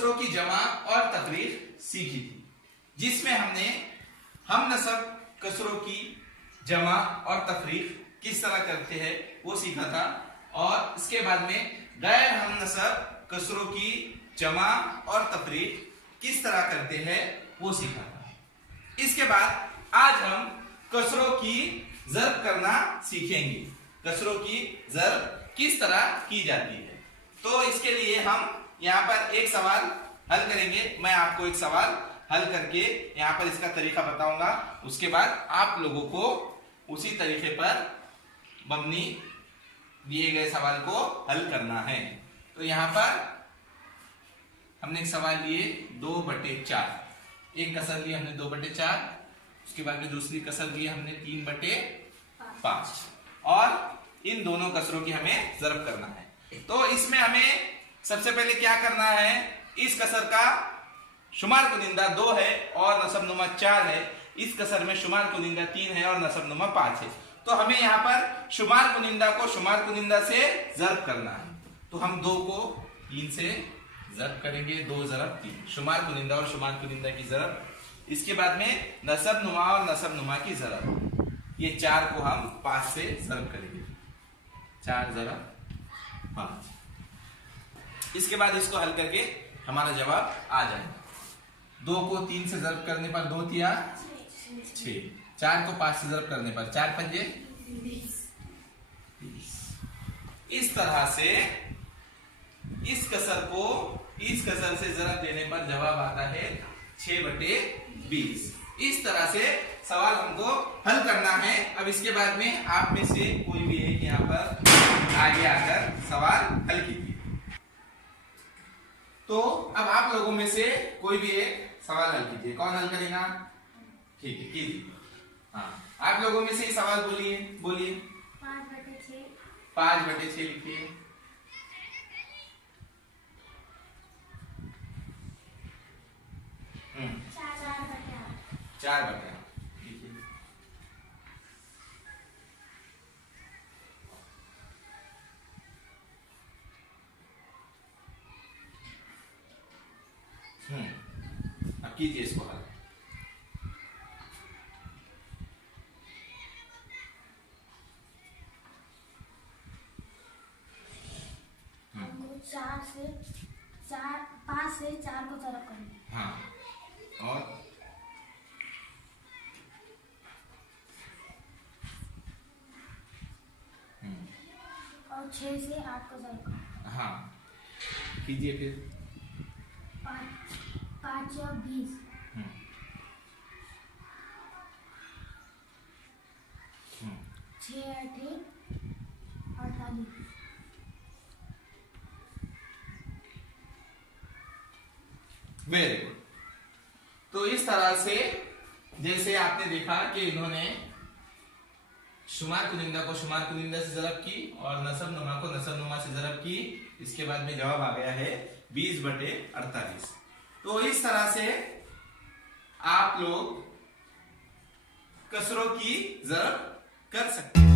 कसरों की जमा और तफरीक सीखी थी, जिसमें हमने हम नसब कसरों की जमा और तफरीक किस तरह करते हैं वो सीखा था, और इसके बाद में गैर हम नसब कसरों की जमा और तफरीक किस तरह करते हैं वो सीखा था। इसके बाद आज हम कसरों की ज़र्ब करना सीखेंगे। कसरों की ज़र्ब किस तरह की जाती है। तो इसके लिए हम यहाँ पर एक सवाल हल करेंगे। मैं आपको एक सवाल हल करके यहाँ पर इसका तरीका बताऊंगा, उसके बाद आप लोगों को उसी तरीके पर मबनी दिए गए सवाल को हल करना है। तो यहाँ पर हमने एक सवाल लिए 2/4, एक कसर लिए हमने 2/4, उसके बाद में दूसरी कसर ली हमने 3/5, और इन दोनों कसरों की हमें ज़र्ब करना है। तो इसमें हमें सबसे पहले क्या करना है, इस कसर का शुमार कुनिंदा 2 है और नसबनुमा 4 है, इस कसर में शुमार कुनिंदा 3 है और नसबनुमा 5 है। तो हमें यहाँ पर शुमार कुनिंदा को शुमार कुनिंदा से ज़र्ब करना है। तो हम 2 को 3 से ज़र्ब करेंगे, 2 × 3, शुमार कुनिंदा और शुमार कुनिंदा की ज़र्ब। इसके बाद में नसबनुमा और नसबनुमा की ज़र्ब, ये 4 को हम 5 से ज़र्ब करेंगे, 4 × 5। इसके बाद इसको हल करके हमारा जवाब आ जाएगा। 2 को 3 से ज़र्ब करने पर 2 × 6, 4 को 5 से ज़र्ब करने पर 4 × 5 = 20। इस तरह से इस कसर को इस कसर से ज़र्ब देने पर जवाब आता है 6/20। इस तरह से सवाल हमको हल करना है। अब इसके बाद में आप में से कोई भी एक यहाँ पर आगे आकर सवाल हल कीजिए। तो अब आप लोगों में से कोई भी एक सवाल हल कीजिए। कौन हल करेगा? ठीक है, कीजिए। हाँ, आप लोगों में से ही सवाल बोलिए। 5/6। 5/6 लिखिए। 4/8 लिखिए। अब कीजिए इसको हल। हमको 5 से 4 को ज़र्ब करना है। हाँ, और 6 से 8 को ज़र्ब करना। हाँ, कीजिए फिर। 5 × 20। 6 × 8 = 48। Very good. तो इस तरह से जैसे आपने देखा कि इन्होंने शुमार कुनिंदा को शुमार कुनिंदा से ज़र्ब की और नसबनुमा को नसबनुमा से ज़र्ब की, इसके बाद में जवाब आ गया है 20/48। तो इस तरह से आप लोग कसरों की ज़र्ब कर सकते हैं।